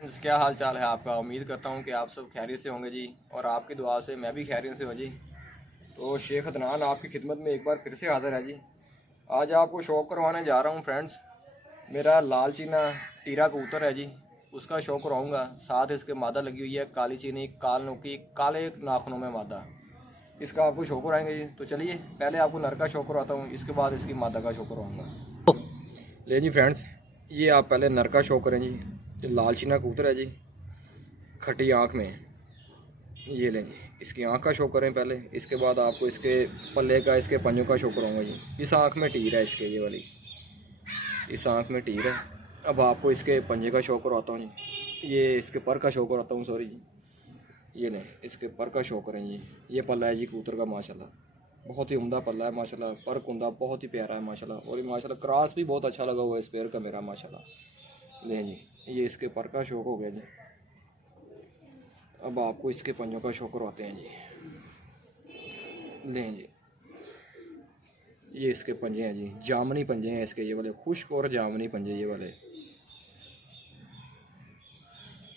Friends, क्या हाल चाल है आपका। उम्मीद करता हूँ कि आप सब खैरियत से होंगे जी, और आपकी दुआ से मैं भी खैरियत से हूँ जी। तो शेख अदनान आपकी खिदमत में एक बार फिर से हाज़िर है जी। आज आपको शौक करवाने जा रहा हूँ फ्रेंड्स। मेरा लाल चीना टीरा कबूतर है जी, उसका शौक करवाऊँगा। साथ इसके मादा लगी हुई है काली चीनी काल नोकी काले नाखूनों में मादा। इसका आपको शौक कराएंगे जी। तो चलिए पहले आपको नर का शौक करवाता हूँ, इसके बाद इसकी मादा का शौक करवाऊँगा। ले जी फ्रेंड्स, ये आप पहले नर का शौक करें जी। ये लाल चीना कबूतर है जी, खटी आँख में। ये लें, इसकी आँख का शो करें पहले, इसके बाद आपको इसके पल्ले का, इसके पंजों का शो कराऊंगा जी। इस आँख में टीर है इसके, ये वाली इस आँख में टीर है। अब आपको इसके पंजे का शो करवाता हूँ जी। ये इसके पर का शो कराता हूँ, सॉरी जी। ये लें, इसके पर का शो करें जी। ये पल्ला है जी कबूतर का, माशाल्लाह बहुत ही उम्दा पल्ला है माशाल्लाह। पर कुंदा बहुत ही प्यारा है माशाल्लाह, और ये माशाल्लाह क्रॉस भी बहुत अच्छा लगा हुआ है इस पैर का मेरा माशाल्लाह। लें जी, ये इसके पर का शौक हो गया जी। अब आपको इसके पंजों का शौक करवाते हैं जी। लें जी, ये इसके पंजे हैं जी, जामनी पंजे हैं इसके, ये वाले खुश्क और जामनी पंजे ये वाले।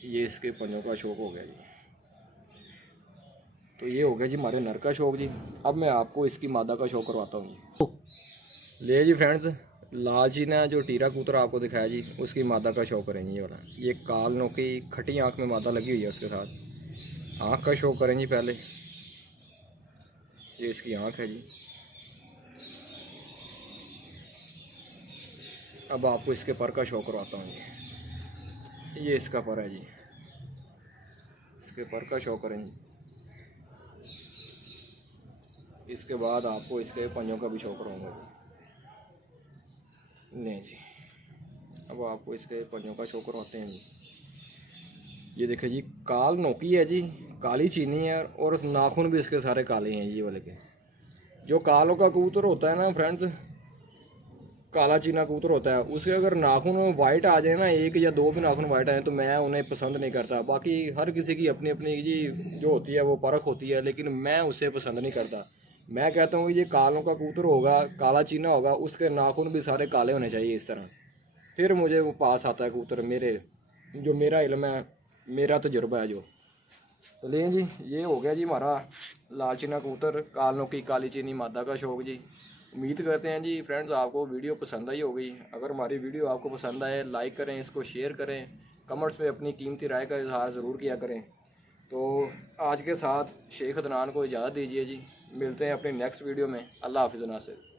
ये इसके पंजों का शौक हो गया जी। तो ये हो गया जी हमारे नर का शौक जी। अब मैं आपको इसकी मादा का शौक करवाता हूँ जी। ले जी फ्रेंड्स, लाल जी ने जो टीरा कबूतर आपको दिखाया जी, उसकी मादा का शौक करेंगे ये वाला। ये काल नोकी खटी आँख में मादा लगी हुई है उसके साथ। आँख का शौक करेंगे पहले। ये इसकी आँख है जी। अब आपको इसके पर का शौक करवाता हूँ जी। ये इसका पर है जी, इसके पर का शौक करें जी। इसके बाद आपको इसके पंजों का भी शौक कराऊंगा जी। नहीं जी, अब आपको इसके पंजों का शौक करवाते हैं जी। ये देखिए जी, काल नोकी है जी, काली चीनी है, और नाखून भी इसके सारे काले हैं ये वाले के। जो कालों का कबूतर होता है ना फ्रेंड्स, काला चीना कबूतर होता है, उसके अगर नाखून वाइट आ जाए ना, एक या दो भी नाखून वाइट आए, तो मैं उन्हें पसंद नहीं करता। बाकी हर किसी की अपनी अपनी जी जो होती है वो परख होती है, लेकिन मैं उसे पसंद नहीं करता। मैं कहता हूँ कि ये कालों का कबूतर होगा, काला चीना होगा, उसके नाखून भी सारे काले होने चाहिए इस तरह, फिर मुझे वो पास आता है कबूतर। मेरे जो मेरा इल्म है, मेरा तजुर्बा है जो। तो लें जी, ये हो गया जी हमारा लाल चीना कबूतर कालों की काली चीनी मादा का शौक जी। उम्मीद करते हैं जी फ्रेंड्स आपको वीडियो पसंद आई होगी। अगर हमारी वीडियो आपको पसंद आए, लाइक करें, इसको शेयर करें, कमेंट्स में अपनी कीमती राय का इजहार ज़रूर किया करें। तो आज के साथ शेख अदनान को इजाज़त दीजिए जी। मिलते हैं अपनी नेक्स्ट वीडियो में। अल्लाह हाफ़िज़ नासिर।